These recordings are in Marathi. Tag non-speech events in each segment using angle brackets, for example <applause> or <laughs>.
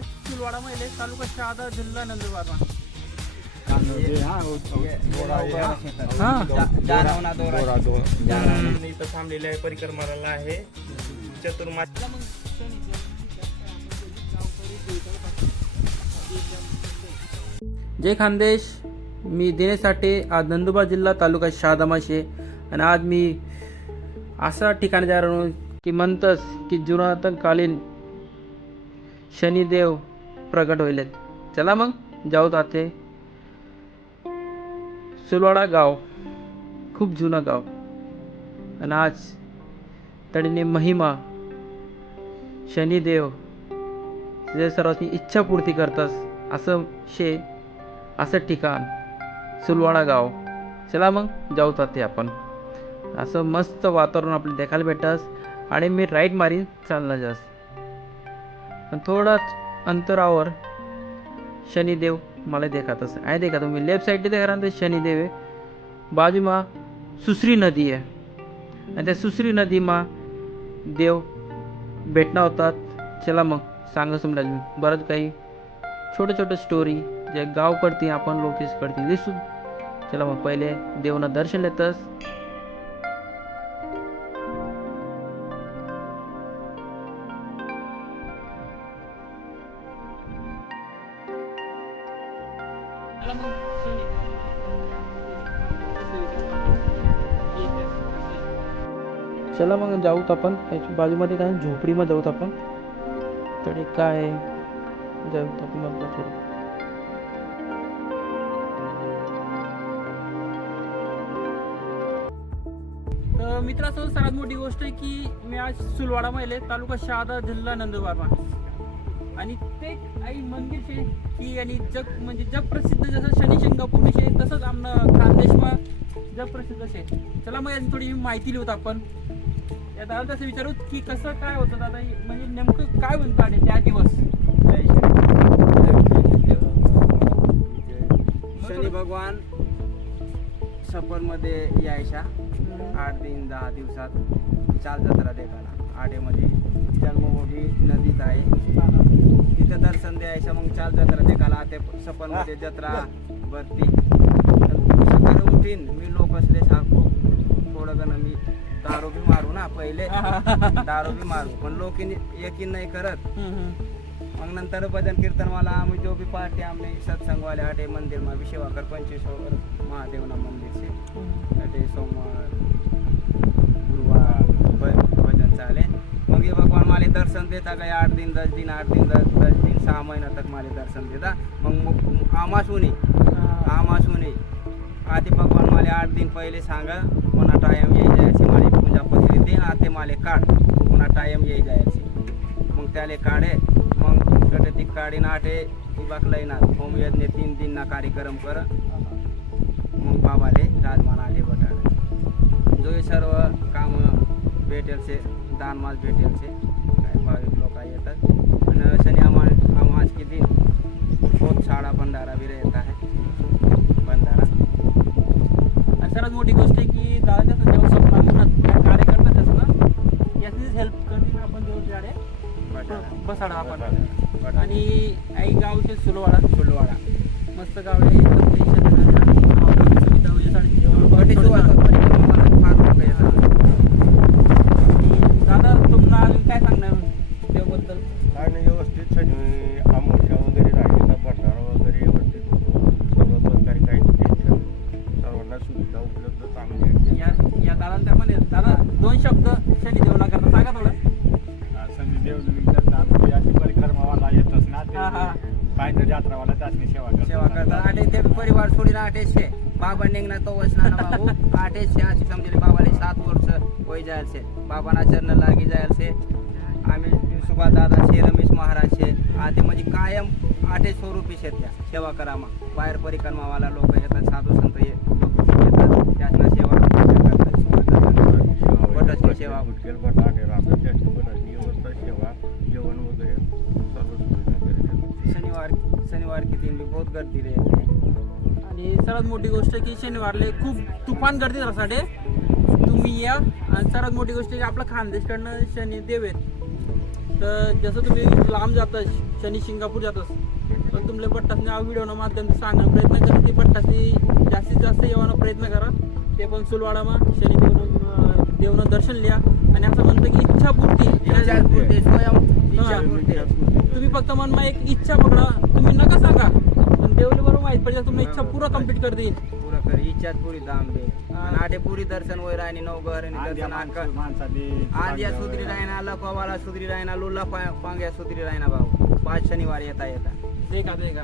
चिलवाडा महिले तालुका शहादा जिल्हा नंदुरबार. हा. जानवना दोरा. जानवना इथं थांबलेले आहे परिक्रमाला आहे. चतुर्मास जय खानदेश. मी दिनेश साठे आज नंदुरबार जिल्हा तालुका शहादामाशे आणि आज मी असा ठिकाणी जा रहा हूँ की म्हणतस की जुनातकालीन शनिदेव प्रगट होईलेत. चला मग जाऊ आते सुलवाडा गाव खूप जुनं गाव. आणि आज तडीने महिमा शनिदेव जे सर्वांची इच्छापूर्ती करतास असं शे असं ठिकाण सुलवाडा गाव. चला मग जाऊ आते आपण. असं मस्त वातावरण आपलं देखायला भेटस आणि मी राईट मारीन चालणार जास्त. आणि थोडाच अंतरावर शनिदेव मला देखातस आहे देखा तुम्ही? लेफ्ट साईडने देखा रहा तो शनिदेव आहे. बाजूमा सुसरी नदी आहे. आणि त्या सुसरी नदीमा देव भेटणार होतात. चला मग सांगा समजा बरंच काही छोटं छोटं स्टोरी जे गाव करते आपण लोकेस करते दिसू. चला मग पहिले देवना दर्शन येतस चला मग जाऊत आपण. याच्या बाजूमध्ये काय? झोपडीमध्ये जाऊत आपण. तरी काय? जाऊत आपण मधलं थोडं. तर मित्रांनो सर्वात मोठी गोष्ट आहे की मी आज सुलवाडा महिले तालुका शहादा जिल्हा नंदुरबार. आणि ते आई मंदिर शे की आणि जग म्हणजे जग प्रसिद्ध जसं शनी शिंगापूर शे तसंच आमनं खानदेशमा जगप्रसिद्ध शे चला मग याची थोडी माहिती लिहूत आपण. या दादा तसं विचारू की कसं काय होतं दादा म्हणजे नेमकं काय म्हणतो आणि त्या दिवस? शनी भगवान सफरमध्ये यायच्या. आठ दिन दहा दिवसात चाल जत्रा देखाला आडेमध्ये जन्मभूमी नदीत आहे. द्यायचं मग चाल जत्रा देखाला ते सफरमध्ये जत्रा भरती. सकाळी उठीन मी लोक असले सांगतो थोडं गण मी दारू बी मारू ना पहिले. <laughs> दारू बी मारू पण लोक यकीन नाही करत. मग नंतर भजन कीर्तन वाला आम्ही जो भी पार्टी आमने सत्संग वाले हटे मंदिर में सेवा कर पंचवीस ओवर महादेव ना मंदिर से हटे सोमवार गुरुवार भजन चाले. ये भगवान माले दर्शन देता गए आठ दिन दस दिन आठ दिन दस दस दिन सहा महीना तक माले दर्शन देता। मग मग आमासुनी आमासुनी आधी भगवान माले आठ दिन पहिले सांगा पुन्हा टाइम येई जायची माले पूजा पत्री दिन आते माले काढ पुन्हा टाइम येई जायची. मग त्याले काढे मग गटे ती काढीन आठे ती बाकलाई ना होम यज्ञ तीन दिन ना कार्यक्रम कर. मग बाबाले राजमान आठे बटाडे. जो सर्व काम भेटेल से दान मास भेटेल से। काय भाविक लोक येतात. आणि शनी आमाज की दिन बहुत सारा भंडारा भी रहता है। भंडारा। आणि सर्वात मोठी गोष्ट आहे की दादा स्वप्नात कार्य करतात ना याचीच हेल्प आपण बसाडा आपण. आणि आई गावचे सुलवाडा फुलवाडा मस्त गाव आहे दोन शब्द शनी देवना करता. सांगा थोडं. संधी देवदुलीच्या अशी परिक्रमावाला येतच ना यात्रावाला त्याची सेवा करतात. सेवा करतात. आटे ते परिवार सोडीन आठेशे. बाबा निघणार तो वचना बाबू आठेशे अशी समजले बाबाले सात वर्ष होई जायल से बाबाना चरण लागी जायल से आम्ही सुभाष दादा शे रमेश महाराज शे. आधी म्हणजे कायम आठे स्वरूपी शेत त्या. सेवा करामा बाहेर परिक्रमावाला लोक येतात साधू संत येतात. त्यातनं सेवा सेवा गुटकेल बटाटे राहतात त्याची व्यवस्था सेवा जेवण वगैरे सर्व सुविधा शनिवार शनिवार की दिन बहुत गर्दी रे. आणि सर्वात मोठी गोष्ट की शनिवारले खूप तुफान गर्दी राहते तुम्ही या. आणि सर्वात मोठी गोष्ट की आपला खानदेशकडनं शनी देव आहेत तर जसं तुम्ही लांब जाता शनी शिंगापूर जातास पण तुमले पट्टासने हा व्हिडिओना माध्यम सांगा प्रयत्न करा. की पट्टासनी जास्तीत जास्त येवाना प्रयत्न करा. ते पण सुलवाडामा शनी देवनं दर्शन लिहा आणि असं म्हणतं की स्वयं इच्छापूर्ती. तुम्ही फक्त मनमा एक इच्छा पकडा. तुम्ही नका सांगा. पण देवले बरोबर माहीत पाहिजे तुम्ही इच्छा पूरा कंप्लीट कर देईन. पुरं कर. इच्छाच पुरी दाम दे आणि आठे पुरी दर्शन वय राहिनी नऊ घर आणि आद्या दर्शन आद्या सुधरी राहिना लकवाला सुधरी राहिना लुल्ला पा- पांग्या सुधरी राहिना भाऊ. पाच शनिवार येता येता. देखा देखा.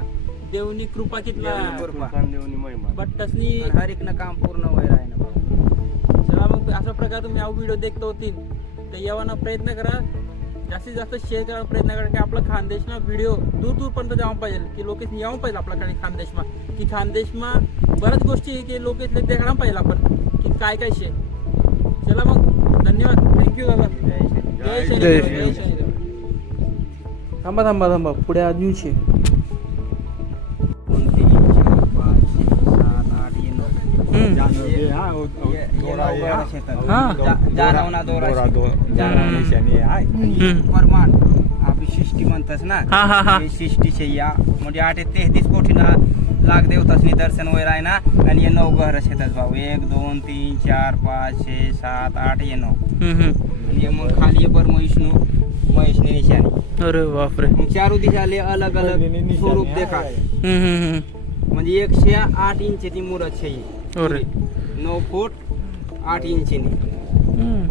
देवनी कृपा कितला कृपा. देवनी महिमा. बट्टसनी आणि हर एकनं काम पूर्ण चला मग अशा प्रकारे तुम्ही हा व्हिडिओ देखत होतील. तर येवाना प्रयत्न करा. जास्तीत जास्त शेअर करायला प्रयत्न करा की आपला खानदेशना व्हिडिओ दूर दूरपर्यंत जाऊन पाहिजे की लोकेशन यावं पाहिजे आपल्याकडे खानदेशमा की खानदेशमा बऱ्याच गोष्टी की लोक इथले देखणं पाहिजे आपण की काय काय शे चला मग. धन्यवाद. थँक्यू दादा जय शनी जय श्री- थांबा थांबा थांबा. पुढे अजून शे परमान आपली शिष्टी ना. हा, हा, हा. ही शिष्टी शय्या. म्हणजे आठ तेहतीस देवतासनी दर्शन वय आहे ना. आणि हे नऊ घर शेतात भाऊ. एक दोन तीन चार पाच छे सात आठ ये नऊ. आणि हे मग खाली ये बर विष्णू महेशने निशाणी. अरे बापरे. चारू दिशाले अलग अलग स्वरूप. देखा हम्म, हम्म, हम्म. म्हणजे एकशे आठ इंचची मुरत शई अरे. नऊ फूट आठ इंचीनी हम्म.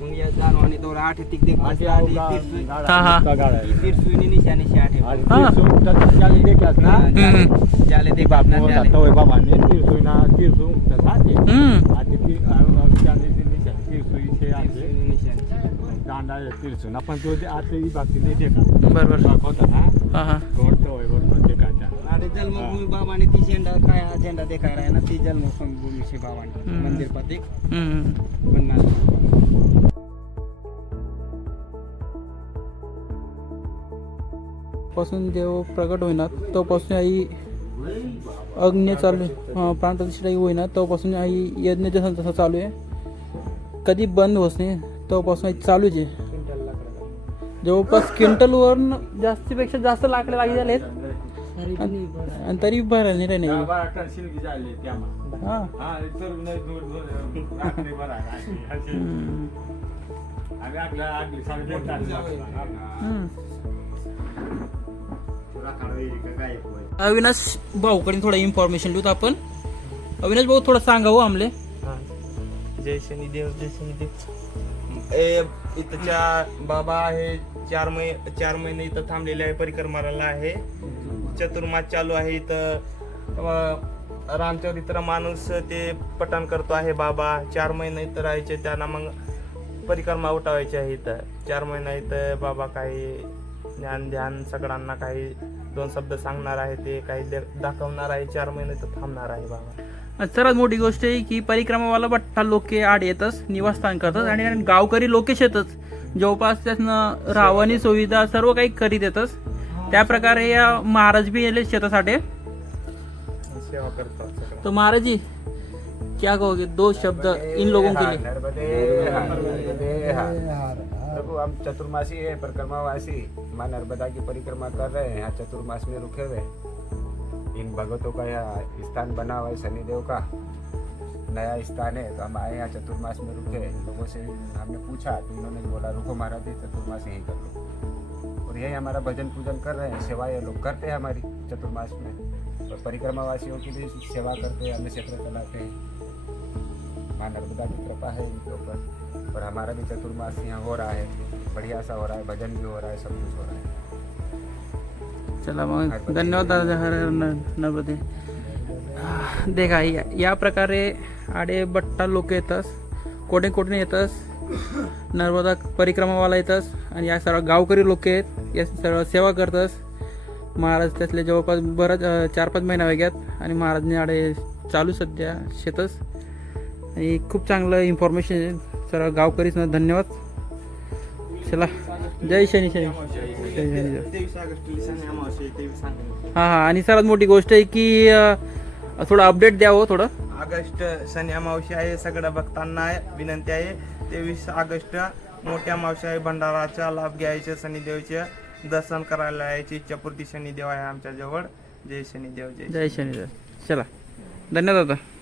मग या जानवानी दोरा आठ तिक देख आधी आठ अवघा तिरसुई गाडा, हा, हा. नुसता गाडा आहे. तिरसुईनी निशाणी शे आठ हा. तिरसून तर चाली देखास ना. हम्म. ज्याले देख बाप. तवय बाबांनी तिरसून ना, तिरसून तसा ते. हम्म. आधी ती- आ- आ- चांदीची निशाणी, तिरसूईचे आहे. तिरसुईनी निशाणी दांडा आहे तिरसून आपण तो ते आता ही बाकी नाही देखा बरोबर दाखवता ना हा हा तवय बरोबर देखायचा आणि जन्मभूमी बाबाने ती झेंडा काय हा झेंडा देखायला आहे ना ती जन्मभूमी शे बाबाने. हम्म. मंदिर प्रतीक. पन्नास. पासून देव प्रगट होईनात तेव्हापासून आई अग्नी चालू आहे. प्राणप्रतिष्ठा होईना तेव्हापासून आई यज्ञाच्या संत चालू आहे. कधी बंद होत नाही तेव्हापासून आई चालूच आहे. जवळपास क्विंटलवर जास्तीपेक्षा जास्त लाकडे लागले झालेत. आणि तरी भरायला नाही रे नाही. बारा टन शिलकी झाली हा? हा तर नाही दूर दूर रात्री बरा. आम्ही आपल्या तास अविनाश भाऊकडे थोडं इन्फॉर्मेशन देऊ आपण. अविनाश भाऊ थोडं सांगा हो आमले. जय शनी देव जय शनी देव. ए इथं चार बाबा आहे चार महिने चार महिने इथं थांबलेले आहे परिक्रमाला आहे. चतुर्मास चालू आहे इथं. अं, इतर माणूस ते पठण करतो आहे बाबा. चार महिने इथं राहायचे त्यांना मग परिक्रमा उठवायची आहे इथं. चार महिना इथं बाबा काही ज्ञान ध्यान सगळ्यांना काही दोन शब्द सांगणार आहे ते काही दाखवणार आहे. चार महिने तर थांबणार आहे बाबा. सर्वात मोठी गोष्ट आहे की परिक्रमावाला बठ्ठा लोक आड येतच निवासस्थान करतात आणि गावकरी लोकेश येतच. जवळपास त्यातनं रावणी सुविधा सर्व काही करीत येतच. त्या प्रकारे या महाराज बी येले शेतासाठी. सेवा करतो सगळं तो महाराज जी क्या कहोगे? दो शब्द इन लोगों के लिए। प्रभु हम चतुर्मासी है, परिक्रमावासी। माँ नर्मदा की परिक्रमा कर रहे हैं, यहाँ चतुर्मास में रुके हुए। इन भगतों का यहाँ स्थान बना हुआ है, शनिदेव का। नया स्थान है तो हम आए यहाँ चतुर्मास में रुके लोगों से हमने पूछा तो उन्होंने बोला, रुको महाराज जी, चतुर्मास यहीं कर लो। और यही हमारा भजन पूजन कर रहे हैं सेवा ये लोग करते हैं हमारी चतुर्मास में। और परिक्रमावासियों की भी सेवा करते हैं हमें क्षेत्र चलाते हैं। माँ नर्मदा की कृपा है इनके ऊपर। और हमारा भी चतुर्मास यहाँ हो रहा है। बढ़िया सा हो रहा है भजन भी हो रहा है सब कुछ हो रहा है। चला मग धन्यवाद दादा हर नर्मदे। देखा या, या प्रकारे आडे बट्टा लोक येतस कोठे कोठे येतस नर्मदा परिक्रमावाला येतस आणि या सर्व गावकरी लोक आहेत या सर्व सेवा करतस. महाराज त्यातल्या जवळपास बरंच चार पाच महिना वेग्यात आणि महाराजने आडे चालू सध्या शेतस. आणि खूप चांगलं इन्फॉर्मेशन आहे. सर्व गावकरीच धन्यवाद. चला. जय शनी शनी. जय शनी हां हां. आणि सर्वात मोठी गोष्ट आहे की थोडं अपडेट द्यावं थोडं. ऑगस्ट शनी अमावशी आहे. सगळ्या भक्तांना विनंती आहे. तेवीस ऑगस्ट मोठ्या मावशाही भंडाराचा लाभ घ्यायचे शनिदेवचे दर्शन करायला यायची इच्छापूर्ती शनिदेव आहे आमच्या जवळ. जय शनिदेव जय जय शनिदेव चला. धन्यवाद दादा.